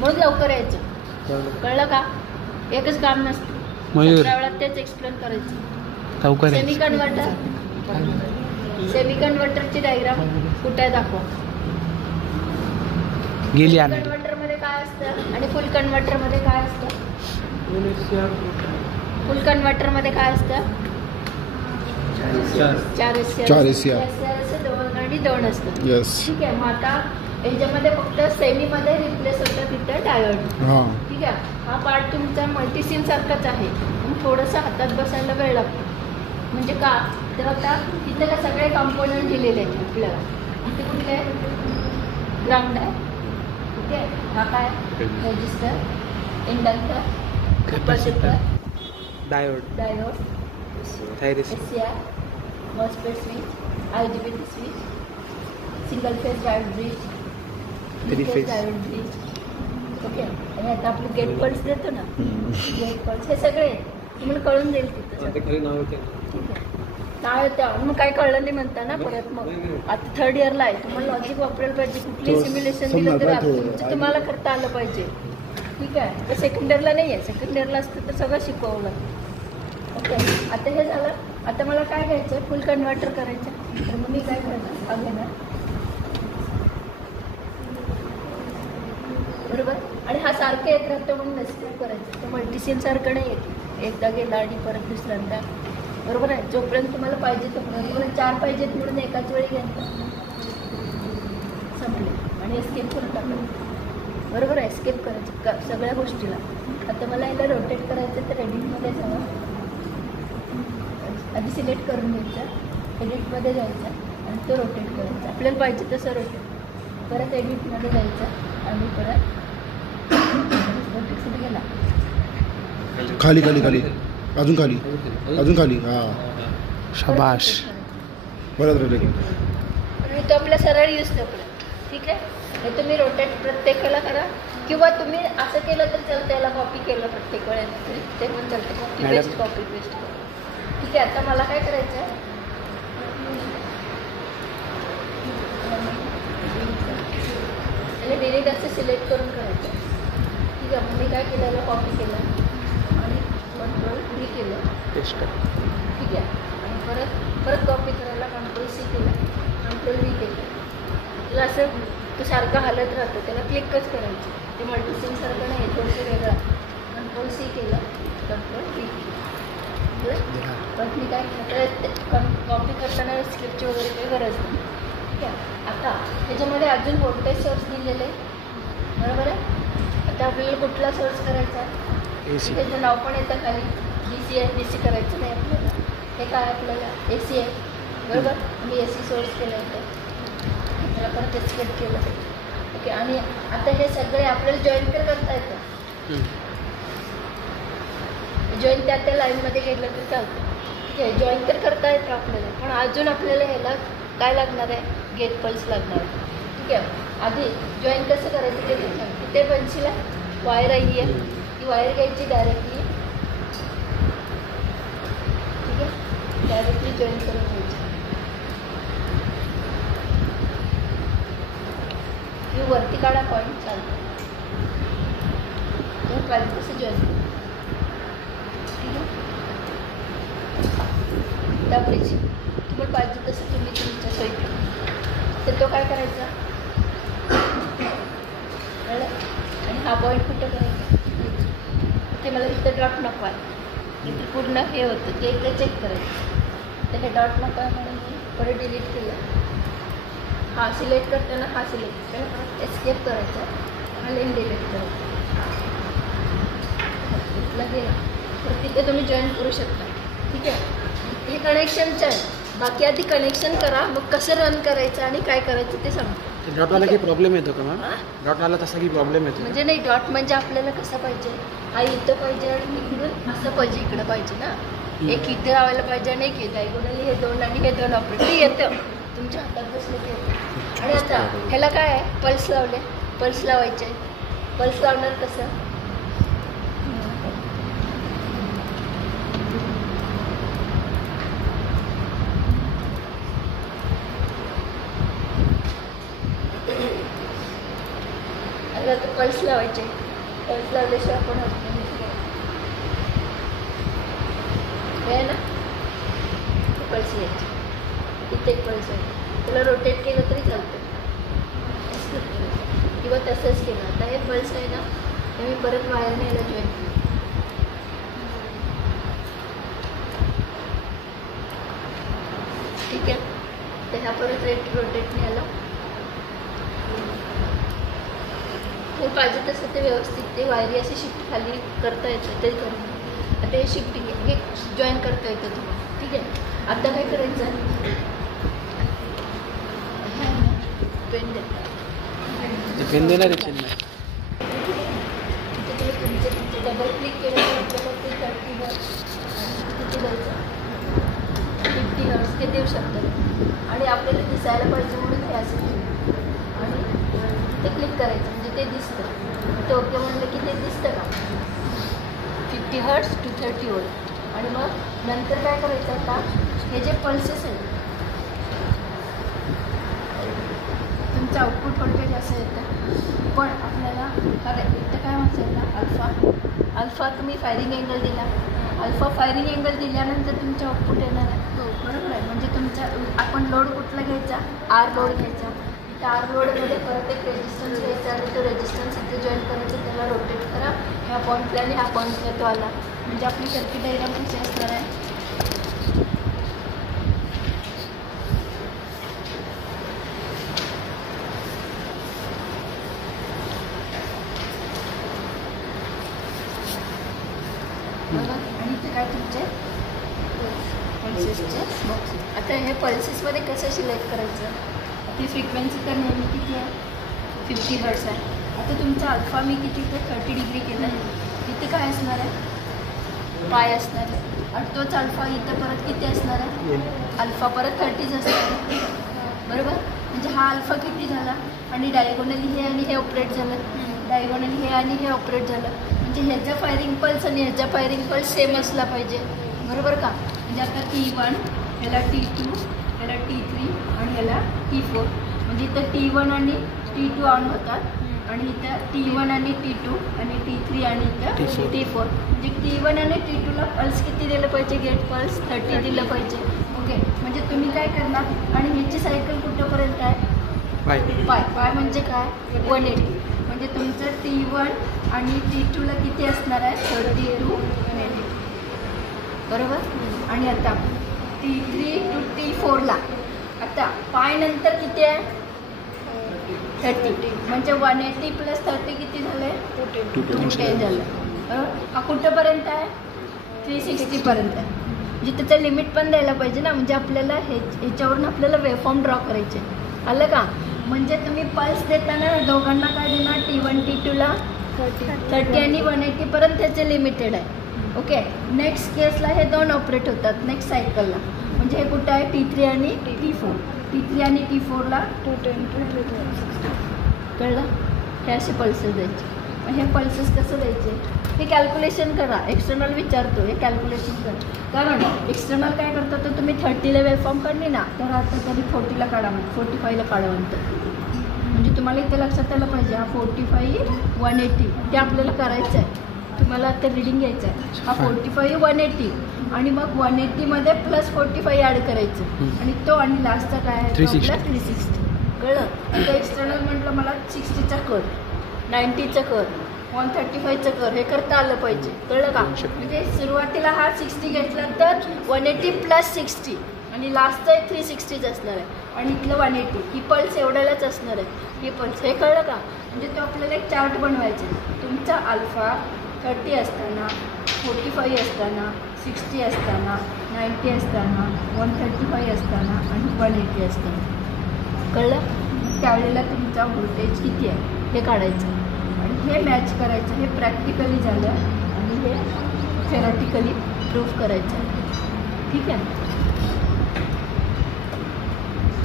म्हणून लवकर यायचं, कळलं का? एकच काम नसतं मयूर, 15 वेळात तेच एक्सप्लेन करायचं. लवकर सेमी कन्व्हर्टरची डायग्राम कुठे आहे दाखवा. गेली कन्व्हर्टर मध्ये काय असतं आणि फुल कन्व्हर्टर मध्ये काय असतं? फुल कन्व्हर्टर मध्ये काय असतं? 4 SCR 2 आणि 2 असतं. ठीक आहे. मग आता याच्यामध्ये फक्त सेमी मध्ये रिप्लेस होतं तिथं डायोड. ठीक आहे. हा पार्ट तुमचा मल्टीसिम सारखाच आहे, पण थोडंसं हातात बसायला वेळ लागतो. म्हणजे का तर आता तिथे का सगळे कॉम्पोनंट दिलेले आहेत आपल्याला. इथे कुठले ग्राउंड आहे, ठीक आहे. हा काय resistor, inductor, capacitor, diode, SCR, MOSFET switch, IGBT switch, single phase diode bridge, 3 phase diode bridge. Okay. आणि आता आपण गेट पल्स देतो ना, गेट पल्स हे सगळे तुम्हाला कळून जाईल तिथं. ठीक आहे. नाव त्या मग काय कळलं नाही म्हणता ना परत. मग आता 3rd इयरला आहे, तुम्हाला लॉजिक वापरायला पाहिजे. कुठलीही सिम्युलेशन दिलं तरी तुम्हाला करता आलं पाहिजे. ठीक आहे. तर 2nd इयरला नाही आहे, 2nd इयरला असतं तर सगळं शिकवावं लागतं. ओके. आता हे झालं. आता मला काय घ्यायचं, फुल कन्व्हर्टर करायचं. तर मग मी काय करणार, हा घेणार, बरोबर. आणि हा सारखं येत राहतो म्हणून नसतं करायचं. तर मल्टीसिम सारखं नाही येते, एकदा गेला आणि परत दुसऱ्यांदा, बरोबर आहे. जोपर्यंत तुम्हाला पाहिजे तोपर्यंत. तुम्हाला 4 पाहिजेत म्हणून एकाच वेळी घ्यायचं, संपले आणि एस्केप करून टाकायचं, बरोबर आहे. एस्केप करायचं सगळ्या गोष्टीला. आता मला याला रोटेट करायचं तर एडिटमध्ये जावं, आधी सिलेक्ट करून घ्यायचं, एडिटमध्ये जायचं आणि तो रोटेट करायचा आपल्याला पाहिजे तसं रोटेट. परत एडिटमध्ये जायचं आणि परत रोटेट कुठे गेला, खाली खाली खाली अजून खाली अजून खाली. शाबाश. परत रोटेट. आणि तो आपला सरळ यूज आपला. ठीक आहे. हे तुम्ही रोटेट प्रत्येकाला करा, किंवा तुम्ही असं केलं तर चालतं, त्याला कॉपी केलं प्रत्येक वेळेला तरी ते पण चालतं. कॉपी पेस्ट ठीक आहे. आता मला काय करायचं आहे, डिलीट असं सिलेक्ट करून करायचं. ठीक आहे. मग मी काय केलं, कॉपी केलं आणि Ctrl+V केलं. ठीक आहे. आणि परत कॉपी करायला Ctrl+C केलं, Ctrl+V केलं. त्याला असं तो सारखं हालत राहतं, त्याला क्लिकच करायचं. ते मल्टीसिम सारखं नाही, थोडंसं वेगळं. Ctrl+C केलं, Ctrl+V केलं. पण मी काय केलं, कॉपी करताना स्क्रिप्टची वगैरे काही गरज नाही. ठीक आहे. आता त्याच्यामध्ये अजून व्होल्टेज सोर्स दिलेले आहे, बरोबर आहे. आता आपल्याला कुठला सोर्स करायचा, त्याचं नाव पण येतं खाली. DC आहे, DC करायचं नाही आपल्याला. हे काय आपल्याला AC आहे, बरोबर. मी AC सोर्स केलं होतं, त्याला परत एस्केप केलं. ओके. आणि आता हे सगळे आपल्याला जॉईन करता येतं. जॉईन त्या लाईनमध्ये गेलं तर चालतं. ठीक आहे. जॉईन तर करता येतं आपल्याला, पण अजून आपल्याला ह्याला काय लागणार आहे, गेट पल्स लागणार आहे. ठीक आहे. आधी जॉईन कसं करायचं ते सांगते. ते पेन्सिल वायर आहे, ती वायर घ्यायची डायरेक्टली. ठीक आहे. डायरेक्टली जॉईन करून घ्यायची. ही वरती काढा पॉईंट, चालतं. तुम्ही पाहिजे तसं जॉईन करा. ठीक आहे. दाबलीची तुम्हाला पाहिजे तसं तुम्ही तुमच्या सोयीत. तर तो काय करायचा, आणि हा पॉईंट कुठं करायचा, ते मला इथं डॉट नको आहे, इथे पूर्ण हे होतं ते इथे चेक करायचं. तर हे डॉट नको आहे म्हणून मी परत डिलीट केलं. हा सिलेक्ट करताना हा सिलेक्ट केला, परत एस्केप करायचा, हा लेन डिलीट करायचा. इथला गेला तर तिथे तुम्ही जॉईन करू शकता. ठीक आहे. हे कनेक्शनचं आहे. बाकी आधी कनेक्शन करा, मग कसं रन करायचं आणि काय करायचं ते सांगतो. डॉटवाला काही प्रॉब्लेम येतो का मॅम? डॉटवाला तसा काही प्रॉब्लेम येतो म्हणजे नाही, डॉट म्हणजे आपल्याला कसं पाहिजे, हा इथं पाहिजे आणि इकडून असं पाहिजे, इकडं पाहिजे ना. एक इथे लावायला पाहिजे आणि एक येतं. डायगोनली हे 2 आणि हे 2 ऑपरेटर येतं, तुमच्या हातात बसलं की येतं. आणि आता ह्याला काय आहे, पल्स लावले, पल्स लावायचे. पल्स लावणार कसं, पल्स लावायचे. पल्स लावल्याशिवाय आपण होत नाही. हे आहे ना, पल्स घ्यायचे. इथे एक पल्स आहे, त्याला रोटेट केलं तरी चालतं किंवा तसंच केलं. आता हे पल्स आहे ना, हे मी परत वायरने याला जॉईन केलं. ठीक आहे. तर ह्या परत रोटेटने याला हे पाहिजे तसं ते व्यवस्थित ते वायरी अशी शिफ्ट खाली करता येतं ते करून. आता हे शिफ्टिंग हे जॉईन करता येतं तुम्हाला. ठीक आहे. आता काय करायचं, पेन पेन देणार आहे नाही. तुमचे डबल क्लिक केलं तर आपल्याला ते 30 हर्ट्ज किती द्यायचं 50 हर्ट्ज ते देऊ शकतात. आणि आपल्याला दिसायला पाहिजे म्हणून हे असं आणि ते क्लिक करायचं म्हणजे ते दिसतं. ते ओके म्हणलं की ते दिसतं का 50 हर्ट्ज to 30 व्होल्ट. आणि मग नंतर काय करायचं, आता हे जे पल्सेस आहेत तुमचं आउटपुट व्होल्टेज असं येतं. पण आपल्याला कारण इथं काय म्हणायचं ना, अल्फा तुम्ही फायरिंग अँगल दिला. अल्फा फायरिंग अँगल दिल्यानंतर तुमचं आउटपुट येणार आहे. बरोबर आहे. म्हणजे तुमचा आपण लोड कुठला घ्यायचा, आर लोड घ्यायचा. इथं आर लोडमध्ये परत एक रेजिस्टन्स घ्यायचा आणि तो रेजिस्टन्स इथे जॉईन करायचा. त्याला रोटेट करा. ह्या पॉईंटला आणि ह्या पॉईंटला तो आला म्हणजे आपली सर्किट डायग्राम कशी असणार आहे. आणि इथे काय तुमचे पल्सेसचे बॉक्सेस. आता हे पल्सेसमध्ये कसं सिलेक्ट करायचं, आपली फ्रिक्वेन्सी तर नेहमी किती आहे 50 हर्ट्ज आहे. आता तुमचा अल्फा मी किती ते 30 डिग्री केलं आहे. इथे काय असणार आहे, पाय असणार आहे. आणि तोच अल्फा इथं परत किती असणार आहे, अल्फा परत 30 असणार आहे. बरोबर. म्हणजे हा अल्फा किती झाला आणि डायगोनली हे आणि हे ऑपरेट झालं, डायगोनली हे आणि हे ऑपरेट झालं. म्हणजे ह्याचा फायरिंग पल्स आणि ह्याचा फायरिंग पल्स सेम असला पाहिजे. बरोबर का. म्हणजे आता T1 ह्याला T2 ह्याला T3 आणि ह्याला T4. म्हणजे इथं T1 आणि T2 ऑन होतात आणि इथं T1 आणि T2 आणि T3 आणि इथं T4. म्हणजे T1 आणि T2ला पल्स किती दिलं पाहिजे, गेट पल्स 30 दिलं पाहिजे. ओके. म्हणजे तुम्ही काय करणार आणि ह्याची सायकल कुठंपर्यंत आहे, पाय म्हणजे काय 180. म्हणजे तुमचं T1 आणि T2ला किती असणार आहे 30 to 180. बरोबर. आणि आता T3 to T4ला आता पाय नंतर किती आहे 30. म्हणजे 180 + 30 किती झालं 210 झालं. बरोबर. हा कुठंपर्यंत आहे 360पर्यंत आहे. म्हणजे त्याचं लिमिट पण द्यायला पाहिजे ना. म्हणजे आपल्याला ह्याच्यावरून आपल्याला वेवफॉर्म ड्रॉ करायचे. आलं का. म्हणजे तुम्ही पल्स देताना दोघांना काय देणार, T1 T2ला 30 आणि 180पर्यंत त्याचे लिमिटेड आहे. ओके. नेक्स्ट केसला हे दोन ऑपरेट होतात नेक्स्ट सायकलला. म्हणजे हे कुठं आहे T3 आणि T4. T3 आणि T4ला 210 कळलं. हे असे पल्सेस द्यायचे. हे पल्सेस कसं द्यायचे हे कॅल्क्युलेशन करा. एक्सटर्नल विचारतो हे कॅल्क्युलेशन करा. कारण एक्सटर्नल काय करतात तर तुम्ही 30ला वेवफॉर्म काढली ना तर आता तरी 40ला काढा म्हणतो 45ला काढा म्हणतं. म्हणजे तुम्हाला इथे लक्षात आलं पाहिजे हा 45 180 ते आपल्याला करायचं आहे. तुम्हाला आता रिडिंग घ्यायचं आहे. हा 45 180 आणि मग 180मध्ये +45 ॲड करायचं आणि तो आणि लास्टचा काय आहे 360. कळलं. आता एक्सटर्नल म्हटलं मला 60चा कर 90चं कर 135चं कर हे करता आलं पाहिजे. कळलं का. म्हणजे सुरुवातीला हा 60 घेतला तर 180 + 60 आणि लास्टचं 360च असणार आहे आणि इथलं 180. ही पल्स एवढ्यालाच असणार आहे ही पल्स. हे कळलं का. म्हणजे तो आपल्याला एक चार्ट बनवायचा आहे. तुमचा अल्फा 30 असताना 45 असताना 60 असताना 90 असताना 135 असताना आणि 180 असताना. कळलं. त्यावेळेला तुमचा व्होल्टेज किती आहे हे काढायचं आणि हे मॅच करायचं. हे प्रॅक्टिकली झालं आणि हे थेरॉटिकली प्रूफ करायचं. ठीक आहे.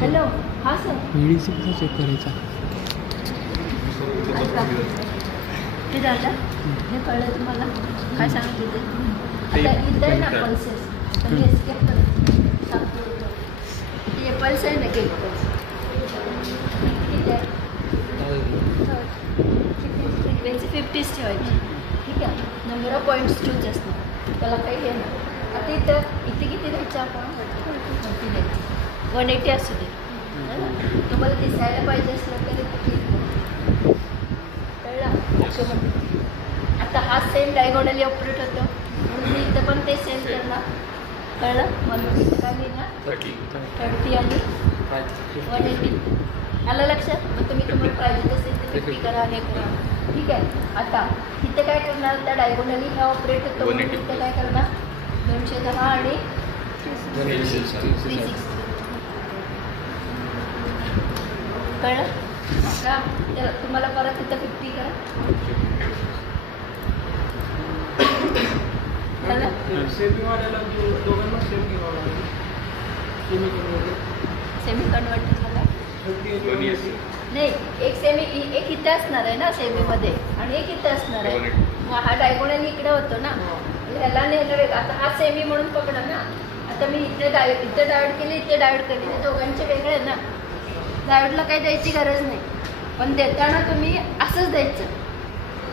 हॅलो. हां सर. VDC कसं चेक करायचा हे झालं. हे कळलं तुम्हाला काय सांगत होते. आता इथं आहे ना पल्सेस तर हे स्केप करायचं सांगतो. हे पल्स आहे ना गेट पल्स किती आहे याची 50 ठेवायची. ठीक आहे. नंबर ऑफ पॉईंट्स 2 असणार. त्याला काही हे नाही. आता इथे किती द्यायचं आपण? 20 द्यायचं. 180 असू दे. है ना? तुम्हाला दिसायला पाहिजे असलं तरी किती कळलं? आता हा सेम डायगोनली ऑपरेट होतो म्हणून मी इथं पण ते सेम करणार. कळलं? म्हणून इथं काय लिहिणार? 30 आणि 180. आलं लक्षात? मग तुम्हाला पाहिजे तसेल ते 50 करा, हे करा. ठीक आहे. आता इथं काय करणार? त्या डायगोनली हा ऑपरेट होतो म्हणून इथं काय करणार? 210 आणि 360. कळलं? आता तुम्हाला परत इथं 50 करा. सेमी कन्वर्ट झाला नाही. एक इथं असणार आहे ना सेमीमध्ये आणि एक इथं असणार आहे. मग हा डायगोनल इकडे होतो ना, ह्याला आणि ह्याला वेगळा. आता हा सेमी म्हणून पकडा ना. आता मी इथे डायोड केली, इथे डायोड केली, ते दोघांचे वेगळे आहे ना. डायोडला काही द्यायची गरज नाही, पण देताना तुम्ही असंच द्यायचं.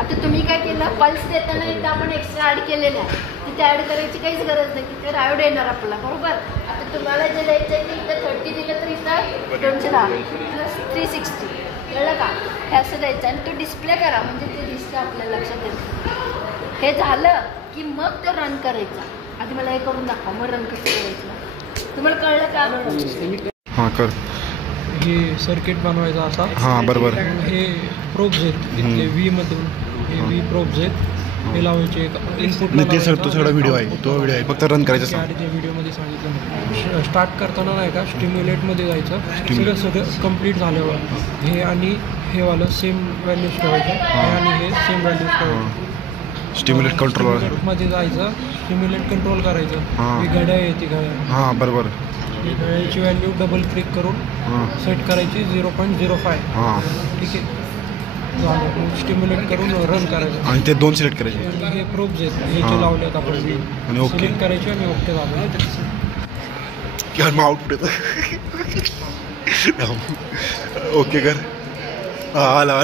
आता तुम्ही काय केलं? पल्स देताना इथं आपण एक्स्ट्रा ॲड केलेलं आहे, तिथे ॲड करायची काहीच गरज नाही. तिथे डायोड येणार आपला. बरोबर? आता तुम्हाला जे द्यायचं आहे ते इथं 30 दिलं तर इथं 210 प्लस 360. कळलं का? हे असं द्यायचं आणि तो डिस्प्ले करा म्हणजे ते दिसतं आपल्या लक्षात येतं. हे झालं की मग तो रन करायचा. आधी मला हे करून दाखवा, मग रन कसं करायचं. तुम्हाला कळलं का? हां कर. हे सर्किट बनवायचा असा. हां बरोबर. हे प्रोब्स आहेत इथले व्ही मधून. हे व्ही प्रोब्स आहेत. हे लावायचे इनपुट. नाही ते सर तो सगळा व्हिडिओ आहे, तो व्हिडिओ आहे, फक्त रन करायचा. आधीच्या व्हिडिओमध्ये सांगितलं. स्टार्ट करताना नाही का स्टिम्युलेटमध्ये जायचं. सगळं कंप्लीट झाल्यावर हे आणि हे वालं सेम व्हॅल्यूज ठेवायचे आणि हे सेम व्हॅल्यूज ठेवायचे. स्टिम्युलेट कंट्रोल मध्ये जायचं. स्टिम्युलेट कंट्रोल करायचं. ही घड्याळ येते घड्याळ. हां बरोबर. घड्याळची व्हॅल्यू डबल क्लिक करून सेट करायची 0.05. हां ठीक आहे. झालं. स्टिम्युलेट करून रन करायचं आणि ते 2 सिलेक्ट करायचे. आणि हे प्रोब्स आहेत, हे जे लावलेत आपण आणि ओके सिलेक्ट करायचे आणि ओके झालं. यार मग आउटपुट येतं. ओके कर. आला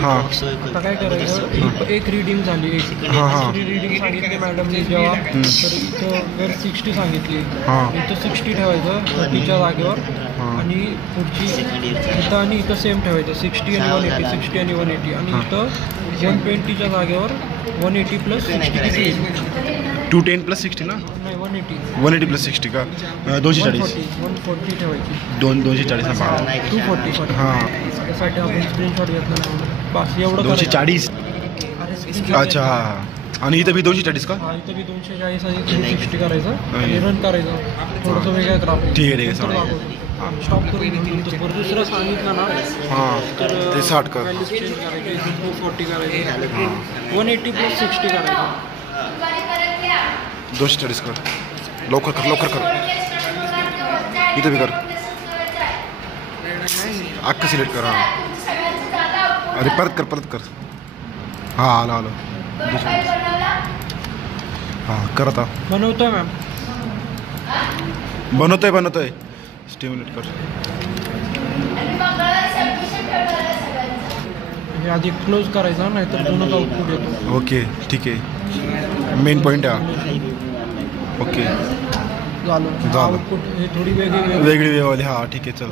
हां. आता काय करायचं? एक रीडिंग झाली. दुसरी रीडिंग सांगितली मॅडमने जेव्हा, तर इथं जर 60 सांगितली, इथं 60 ठेवायचं 30च्या जागेवर. आणि पुढची इथं आणि इथं सेम ठेवायचं 60 आणि 180, 60 आणि 180. आणि इथं 120च्या जागेवर 180 प्लस 60 किती येईल? 210 प्लस 60 ना? नाही 180 प्लस 60 का? 240. 140 ठेवायची. 240 हां 240. हां. त्यासाठी आपण स्क्रीनशॉट घेतला नाही. बस एवढं 240. अच्छा हां. आणि इथं बी 240 का? हां इथं बी 240 आणि 360 करायचं आणि रन करायचं. थोडंसं वेगळं करा. ठीक आहे चालेल. स्टॉप करून दुसरं सांगितलं ना हां तर ते 60 कर. व्हॅल्यू चेंज करायची. 240 करायचं. 180 प्लस 60 करायचं. 240 कर. लवकर कर लवकर कर. इथं बी कर. अख्खं सिलेक्ट कर. हां अरे परत कर. हां आलं. हां कर. आता बनवतोय मॅम. बनवतोय. स्टिम्युलेट कर. हे आधी क्लोज करायचा नाहीतर दोनच आउटपुट येतो. ओके ठीक आहे. मेन पॉईंट आहे. ओके झालं. आउटपुट हे थोडी वेगळी वेगळी वेगळी. हां ठीक आहे चल.